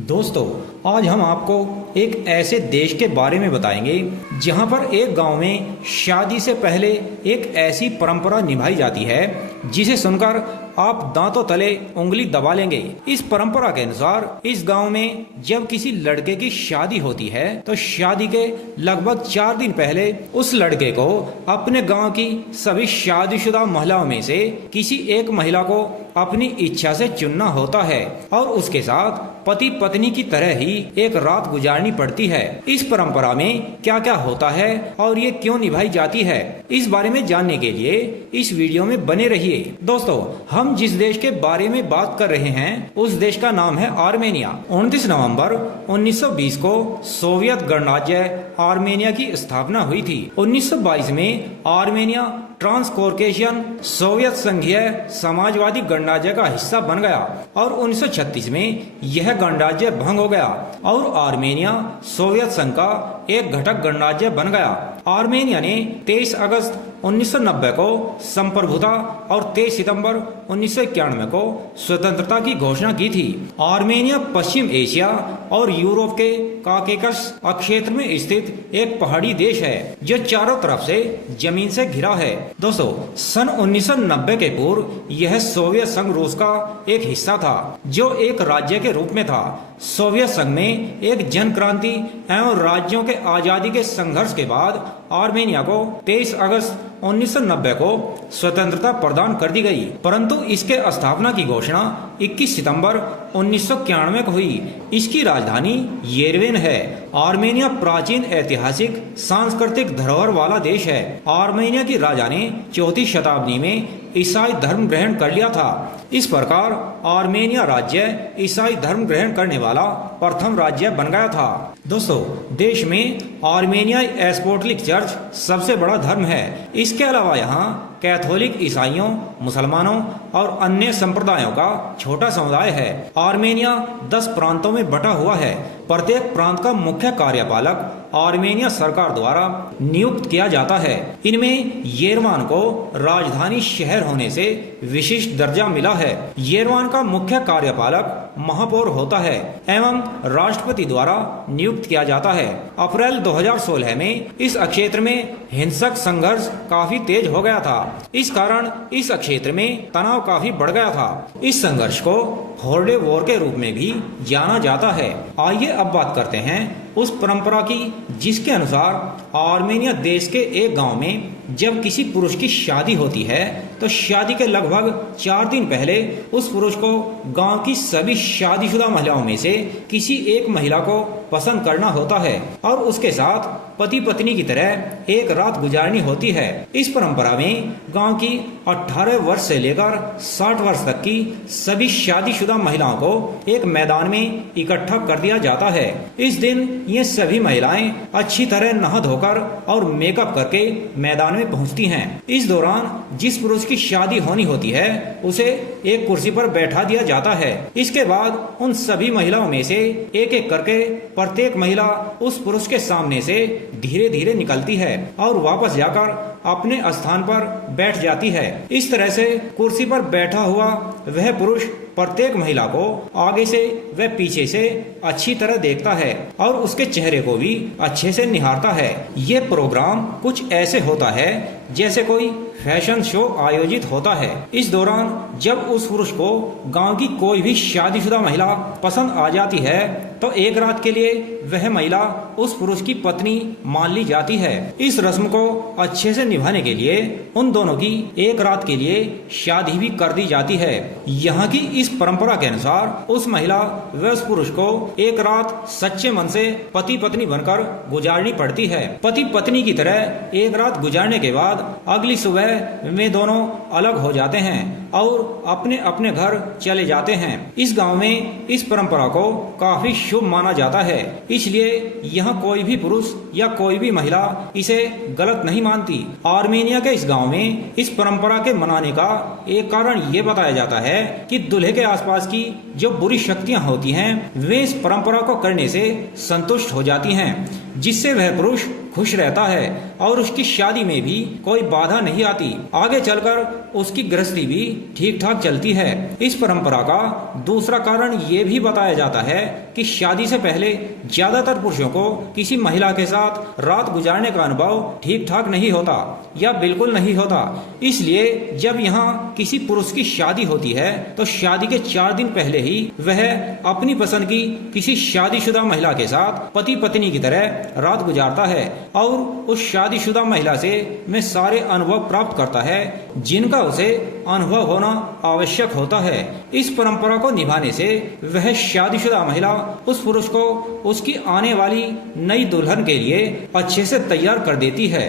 दोस्तों, आज हम आपको एक ऐसे देश के बारे में बताएंगे जहां पर एक गांव में शादी से पहले एक ऐसी परंपरा निभाई जाती है जिसे सुनकर आप दांतों तले उंगली दबा लेंगे। इस परंपरा के अनुसार इस गांव में जब किसी लड़के की शादी होती है तो शादी के लगभग 4 दिन पहले उस लड़के को अपने गांव की सभी शादीशुदा महिलाओं में से किसी एक महिला को अपनी इच्छा से चुनना होता है और उसके साथ पति पत्नी की तरह ही एक रात गुजारनी पड़ती है। इस परंपरा में क्या क्या होता है और ये क्यों निभाई जाती है, इस बारे में जानने के लिए इस वीडियो में बने रहिए। दोस्तों, हम जिस देश के बारे में बात कर रहे हैं उस देश का नाम है आर्मेनिया। 29 नवंबर 1920 को सोवियत गणराज्य आर्मेनिया की स्थापना हुई थी। 1922 में आर्मेनिया ट्रांसकॉकेशियन सोवियत संघीय समाजवादी गणराज्य का हिस्सा बन गया और 1936 में यह गणराज्य भंग हो गया और आर्मेनिया सोवियत संघ का एक घटक गणराज्य बन गया। आर्मेनिया ने 23 अगस्त 1990 को संप्रभुता और 23 सितंबर 1991 को स्वतंत्रता की घोषणा की थी। आर्मेनिया पश्चिम एशिया और यूरोप के काकेकस क्षेत्र में स्थित एक पहाड़ी देश है जो चारों तरफ से जमीन से घिरा है। दोस्तों, सन 1990 के पूर्व यह सोवियत संघ रूस का एक हिस्सा था जो एक राज्य के रूप में था। सोवियत संघ में एक जन क्रांति एवं राज्यों के आजादी के संघर्ष के बाद आर्मेनिया को 23 अगस्त 1990 को स्वतंत्रता प्रदान कर दी गई, परंतु इसके स्थापना की घोषणा 21 सितंबर 1991 को हुई। इसकी राजधानी येरेवन है। आर्मेनिया प्राचीन ऐतिहासिक सांस्कृतिक धरोहर वाला देश है। आर्मेनिया की राजा ने 4वीं शताब्दी में ईसाई धर्म ग्रहण कर लिया था। इस प्रकार आर्मेनिया राज्य ईसाई धर्म ग्रहण करने वाला प्रथम राज्य बन गया था। दोस्तों, देश में आर्मेनिया एस्पोटलिक चर्च सबसे बड़ा धर्म है। इसके अलावा यहाँ कैथोलिक, ईसाइयों, मुसलमानों और अन्य संप्रदायों का छोटा समुदाय है। आर्मेनिया 10 प्रांतों में बटा हुआ है। प्रत्येक प्रांत का मुख्य कार्यपालक आर्मेनिया सरकार द्वारा नियुक्त किया जाता है। इनमें येरेवन को राजधानी शहर होने से विशिष्ट दर्जा मिला है। येरेवन का मुख्य कार्यपालक महापौर होता है एवं राष्ट्रपति द्वारा नियुक्त किया जाता है। अप्रैल 2016 में इस क्षेत्र में हिंसक संघर्ष काफी तेज हो गया था। इस कारण इस क्षेत्र में तनाव काफी बढ़ गया था। इस संघर्ष को हॉर्डे वॉर के रूप में भी जाना जाता है। आइए अब बात करते हैं उस परंपरा की जिसके अनुसार आर्मेनिया देश के एक गांव में जब किसी पुरुष की शादी होती है तो शादी के लगभग 4 दिन पहले उस पुरुष को गांव की सभी शादीशुदा महिलाओं में से किसी एक महिला को पसंद करना होता है और उसके साथ पति पत्नी की तरह एक रात गुजारनी होती है। इस परंपरा में गांव की 18 वर्ष से लेकर 60 वर्ष तक की सभी शादीशुदा महिलाओं को एक मैदान में इकट्ठा कर दिया जाता है। इस दिन ये सभी महिलाएं अच्छी तरह नहा धोकर और मेकअप करके मैदान में पहुंचती हैं। इस दौरान जिस पुरुष की शादी होनी होती है उसे एक कुर्सी पर बैठा दिया जाता है। इसके बाद उन सभी महिलाओं में से एक एक करके प्रत्येक महिला उस पुरुष के सामने से धीरे धीरे निकलती है और वापस जाकर अपने स्थान पर बैठ जाती है। इस तरह से कुर्सी पर बैठा हुआ वह पुरुष प्रत्येक महिला को आगे से व पीछे से अच्छी तरह देखता है और उसके चेहरे को भी अच्छे से निहारता है। ये प्रोग्राम कुछ ऐसे होता है जैसे कोई फैशन शो आयोजित होता है। इस दौरान जब उस पुरुष को गांव की कोई भी शादीशुदा महिला पसंद आ जाती है तो एक रात के लिए वह महिला उस पुरुष की पत्नी मान ली जाती है। इस रस्म को अच्छे से निभाने के लिए उन दोनों की एक रात के लिए शादी भी कर दी जाती है। यहाँ की इस परंपरा के अनुसार उस महिला व उस पुरुष को एक रात सच्चे मन से पति पत्नी बनकर गुजारनी पड़ती है। पति पत्नी की तरह एक रात गुजारने के बाद अगली सुबह वे दोनों अलग हो जाते हैं और अपने अपने घर चले जाते हैं। इस गांव में इस परंपरा को काफी शुभ माना जाता है, इसलिए यहाँ कोई भी पुरुष या कोई भी महिला इसे गलत नहीं मानती। आर्मेनिया के इस गांव में इस परंपरा के मनाने का एक कारण ये बताया जाता है कि दूल्हे के आसपास की जो बुरी शक्तियाँ होती हैं वे इस परंपरा को करने से संतुष्ट हो जाती हैं, जिससे वह पुरुष खुश रहता है और उसकी शादी में भी कोई बाधा नहीं आती। आगे चलकर उसकी गृहस्थी भी ठीक ठाक चलती है। इस परंपरा का दूसरा कारण ये भी बताया जाता है कि शादी से पहले ज्यादातर पुरुषों को किसी महिला के साथ रात गुजारने का अनुभव ठीक ठाक नहीं होता या बिल्कुल नहीं होता। इसलिए जब यहाँ किसी पुरुष की शादी होती है तो शादी के 4 दिन पहले ही वह अपनी पसंद की किसी शादीशुदा महिला के साथ पति पत्नी की तरह रात गुजारता है और उस शादीशुदा महिला से में सारे अनुभव प्राप्त करता है जिनका उसे अनुभव होना आवश्यक होता है। इस परंपरा को निभाने से वह शादीशुदा महिला उस पुरुष को उसकी आने वाली नई दुल्हन के लिए अच्छे से तैयार कर देती है।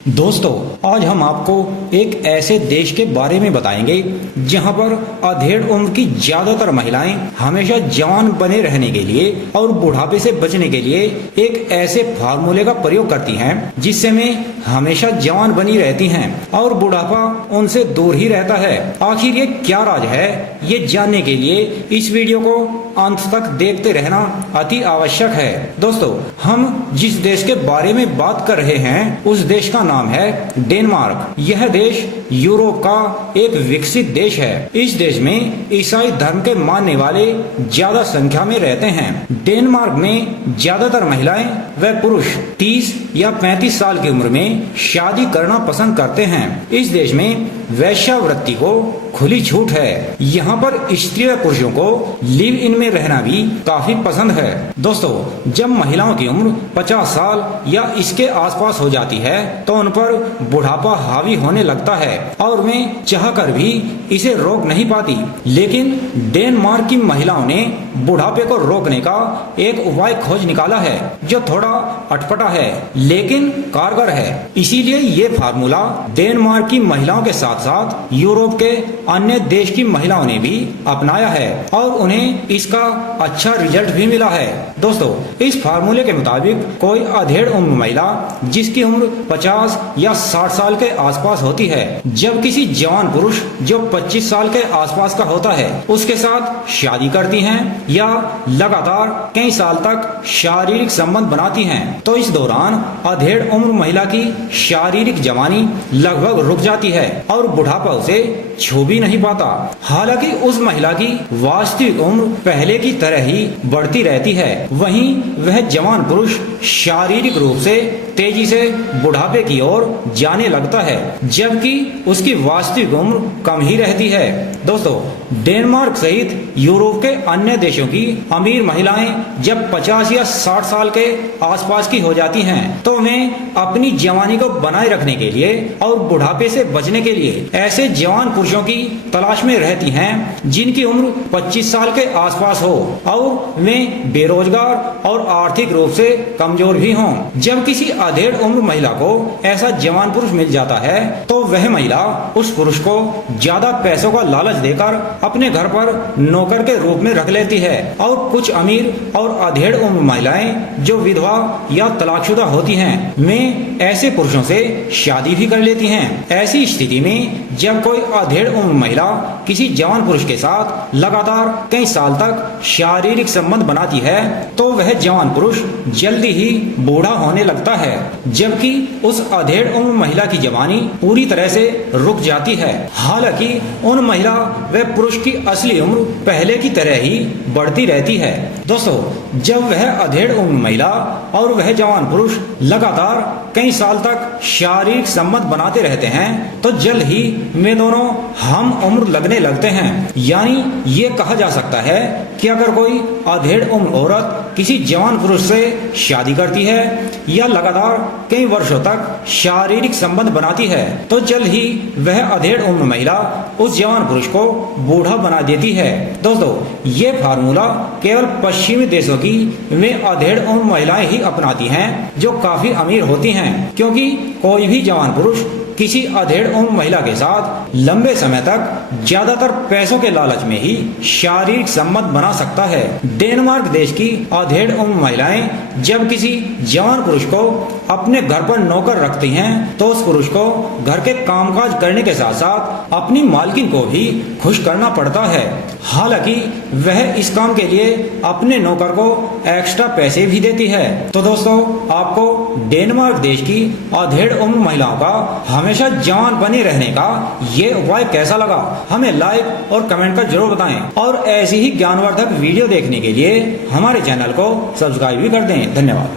दोस्तों, आज हम आपको एक ऐसे देश के बारे में बताएंगे जहां पर अधेड़ उम्र की ज्यादातर महिलाएं हमेशा जवान बने रहने के लिए और बुढ़ापे से बचने के लिए एक ऐसे फार्मूले का प्रयोग करती हैं जिससे वे हमेशा जवान बनी रहती हैं और बुढ़ापा उनसे दूर ही रहता है। आखिर ये क्या राज है, ये जानने के लिए इस वीडियो को अंत तक देखते रहना अति आवश्यक है। दोस्तों, हम जिस देश के बारे में बात कर रहे हैं उस देश का नाम है डेनमार्क। यह देश यूरोप का एक विकसित देश है। इस देश में ईसाई धर्म के मानने वाले ज्यादा संख्या में रहते हैं। डेनमार्क में ज्यादातर महिलाएं व पुरुष 30 या 35 साल की उम्र में शादी करना पसंद करते हैं। इस देश में वैश्यावृत्ति को खुली छूट है। यहाँ पर स्त्री व पुरुषों को लिव इन में रहना भी काफी पसंद है। दोस्तों, जब महिलाओं की उम्र 50 साल या इसके आसपास हो जाती है तो उन पर बुढ़ापा हावी होने लगता है और वे चाहकर भी इसे रोक नहीं पाती। लेकिन डेनमार्क की महिलाओं ने बुढ़ापे को रोकने का एक उपाय खोज निकाला है जो थोड़ा अटपटा है लेकिन कारगर है। इसीलिए ये फार्मूला डेनमार्क की महिलाओं के साथ साथ यूरोप के अन्य देश की महिलाओं ने भी अपनाया है और उन्हें इसका अच्छा रिजल्ट भी मिला है। दोस्तों, इस फार्मूले के मुताबिक कोई अधेड़ उम्र महिला जिसकी उम्र 50 या 60 साल के आसपास होती है, जब किसी जवान पुरुष जो 25 साल के आसपास का होता है उसके साथ शादी करती हैं या लगातार कई साल तक शारीरिक संबंध बनाती हैं तो इस दौरान अधेड़ उम्र महिला की शारीरिक जवानी लगभग रुक जाती है और बुढ़ापा उसे छू भी नहीं पाता। हालांकि उस महिला की वास्तविक उम्र पहले की तरह ही बढ़ती रहती है। वहीं वह जवान पुरुष शारीरिक रूप से तेजी से बुढ़ापे की ओर जाने लगता है जबकि उसकी वास्तविक उम्र कम ही रहती है। दोस्तों, डेनमार्क सहित यूरोप के अन्य देशों की अमीर महिलाएं जब 50 या 60 साल के आसपास की हो जाती हैं तो वे अपनी जवानी को बनाए रखने के लिए और बुढ़ापे से बचने के लिए ऐसे जवान पुरुषों की तलाश में रहती हैं जिनकी उम्र 25 साल के आसपास हो और वे बेरोजगार और आर्थिक रूप से कमजोर भी हों। जब किसी अधेड़ उम्र महिला को ऐसा जवान पुरुष मिल जाता है तो वह महिला उस पुरुष को ज्यादा पैसों का लालच देकर अपने घर पर नौकर के रूप में रख लेती है और कुछ अमीर और अधेड़ उम्र महिलाएं जो विधवा या तलाकशुदा होती हैं वे ऐसे पुरुषों से शादी भी कर लेती हैं। ऐसी स्थिति में जब कोई अधेड़ उम्र महिला किसी जवान पुरुष के साथ लगातार कई साल तक शारीरिक संबंध बनाती है तो वह जवान पुरुष जल्दी ही बूढ़ा होने लगता है जबकि उस अधेड़ उम्र महिला की जवानी पूरी तरह से रुक जाती है। हालांकि उन महिला व पुरुष की असली उम्र पहले की तरह ही बढ़ती रहती है। दोस्तों, जब वह अधेड़ उम्र महिला और वह जवान पुरुष लगातार कई साल तक शारीरिक संबंध बनाते रहते हैं तो जल्द ही वे दोनों हम उम्र लगने लगते हैं। यानी ये कहा जा सकता है कि अगर कोई अधेड़ उम्र औरत किसी जवान पुरुष से शादी करती है या लगातार कई वर्षों तक शारीरिक संबंध बनाती है तो जल्द ही वह अधेड़ उम्र महिला उस जवान पुरुष को बूढ़ा बना देती है। दोस्तों, ये फार्मूला केवल पश्चिमी देशों की वे अधेड़ उम्र महिलाएं ही अपनाती हैं जो काफी अमीर होती हैं क्योंकि कोई भी जवान पुरुष किसी अधेड़ उम्र महिला के साथ लंबे समय तक ज्यादातर पैसों के लालच में ही शारीरिक संबंध बना सकता है। डेनमार्क देश की अधेड़ उम्र महिलाएं जब किसी जवान पुरुष को अपने घर पर नौकर रखती हैं तो उस पुरुष को घर के कामकाज करने के साथ साथ अपनी मालकिन को भी खुश करना पड़ता है। हालांकि वह इस काम के लिए अपने नौकर को एक्स्ट्रा पैसे भी देती है। तो दोस्तों, आपको डेनमार्क देश की अधेड़ उम्र महिलाओं का हमेशा जवान बने रहने का ये उपाय कैसा लगा, हमें लाइक और कमेंट कर जरूर बताएं। और ऐसी ही ज्ञानवर्धक वीडियो देखने के लिए हमारे चैनल को सब्सक्राइब भी कर दें। धन्यवाद।